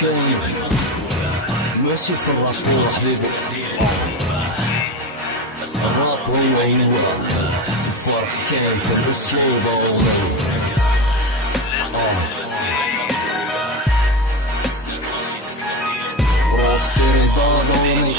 كاين ماشي في الراب حبيبي، الراب هو الفرق كاين في الاسلوب روستي ضادوني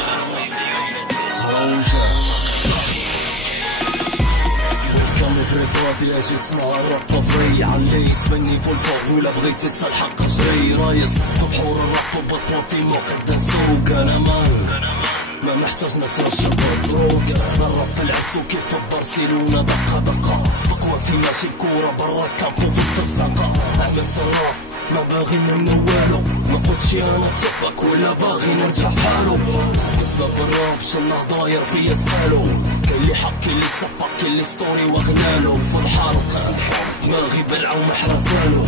روجة بلا جيت تسمع الراب طفري علي تبني فوق الفوق ولا بغيتي تلحق جري رايس في بحور الراب وبطل في مقدس سوق. انا ما محتاج نترشق بالدروق، انا الراب لعبتو كيف برشلونة دقة دقة بقوى في ماشي الكورة برا كامبو في وسط الزنقة. عملت الراب ما باغي منو والو، ما قلتش انا تبك ولا باغي نرجع بحالو، بسبب الراب شنا ضاير فيا تقالو. كاين اللي حق كاين اللي صفق كاين اللي ستوري واغنالو في الحرق دماغي بلعة ومحرفالو.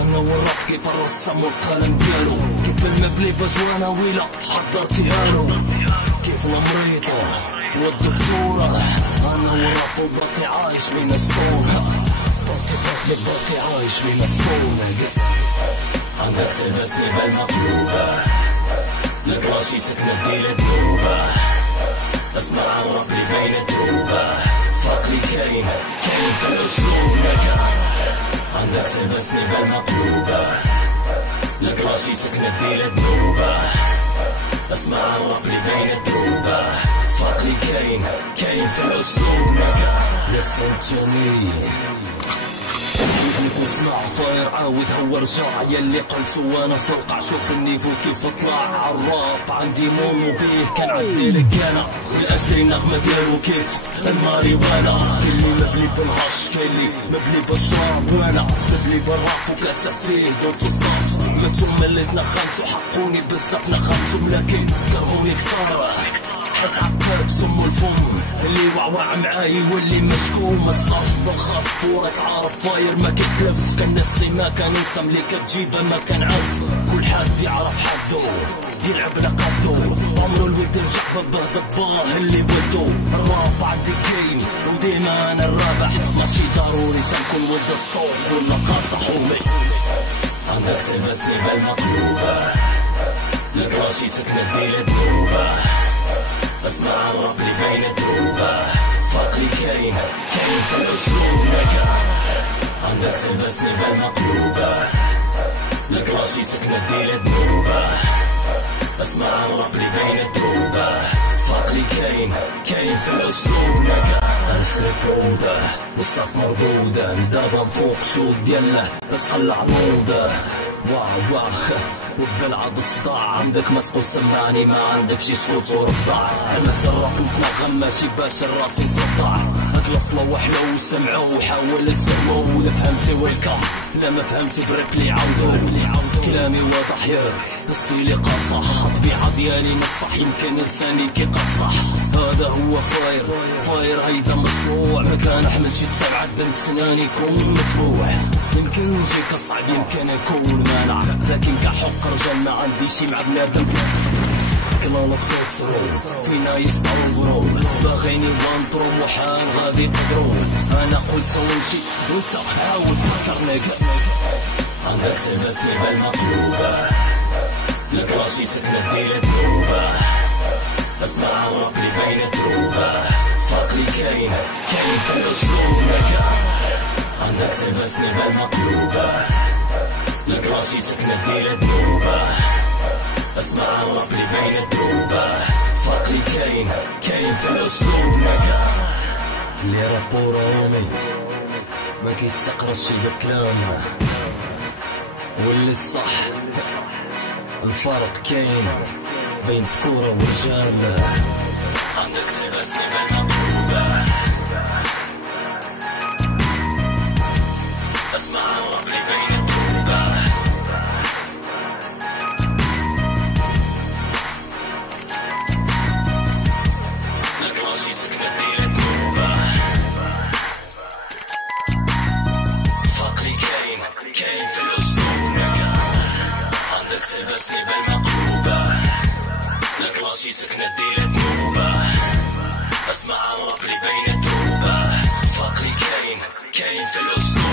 انا والراب كيف الرسام والقلم ديالو، كيف المبلي بجوانا ويلا حضرتيهالو، كيف المريضة والدكتورة. انا والراب وباقي عايش بين السطور، باقي عايش بين السطور. عندك تلبسني بالمقلوبة لكراشيتك نديل الدروبة، اسمع الراب اللي بين الدروبة فاقلي كاين في الاسلوب. عندك تلبسني بالمقلوبة لكراشيتك نديل الدروبة، اسمع الراب اللي بين الدروبة فاقلي كاين في الاسلوب. لسنتوني اسمع فاير عاود هو رجع يلي قلتو وانا فرقع. شوف النيفو كيف طلع عالراب، عندي مونو بيه كان عديلك انا الاسري النغمة ديالو كيف الماريوانا. كاين اللي مبلي بالهش كاين اللي مبلي بالشراب، وانا مبلي بالراب وكاتسب فيه دوت ستاج. ماتو مليتنا خانتو حقوني بزاف نخانتو لكن كرهوني كثار حيت عقاب سمو الفم اللي وعوع معاي واللي مسكوم الصاف بالخط وراك عارف فاير ما كيتلف. كان نسي ما كان ننسى ملي كتجيبه ما كان عارف، كل حد يعرف حدو يلعب لقدو. عمرو الود رجع بابه دباه اللي ودو. الراب عندي كاين وديما انا الرابح، ماشي ضروري تنكون ود الصوت ولا قاصح حومي. عندك تلبسني بالمقلوبة لكراشيتك نديل الدروبة، اسمع الراب اللي بين الدروبة فاقلي كاين في الاسلوب. عندك تلبسني بالمقلوبة لكراشيتك نديل الدروبة، اسمع الراب اللي بين الدروبة فاقلي كاين في الاسلوب. انسري بودة والصف مردودة دابا فوق شود ديالله بس قلع نوضة. واه وبالعض الصداع عندك مسقو سمعني ما عندك شي سكوت ورباع. حمس الراب متنغم ماشي باش الراس يصدع، هاك الطلو وحلو وسمعو وحاول تفهمو. لا فهمتي ويلكم لا ما فهمتي بريبلي عاودو. كلامي واضح ياك السيلي قاصح، الطبيعة ديالي نصح يمكن لساني كيقصح. هذا هو فاير هيدا مصنوع، مكان احمد شي تبع بنت سناني يكون متبوع. يمكن يجيك الصعب يمكن يكون مانع، لكن كحق رجال ما عندي شي مع بنادم. كلا نقطة فينا يستوزرو باغيني وانطرو وحال غادي يقدرو. انا قلت ومشيت وانت عاود فكرني. عندك تلبسني بالمقلوبة لكراشيتك نديل الدروبة، اسمع الراب اللي بين الدروبة فاقلي كاين في الاسلوب. عندك تلبسني بالمقلوبة لكراشيتك نديل الدروبة، اسمع الراب اللي بين الدروبة فاقلي كاين في الاسلوب. اللي رابورا هومي ما كيتسقرش بكلام، واللي الصح الفرق كاين بين ذكورة ورجال. عندك تلبسني بالمقلوبة اسمع الراب اللي بين الدروبة، لكراشيتك نديل الدروبة فاقلي كاين في الاسلوب. عندك تلبسني بالمقلوبة لكراشيتك نديل الدروبة، اسمع الراب اللي بين الدروبة فاقلي كاين في الاسلوب.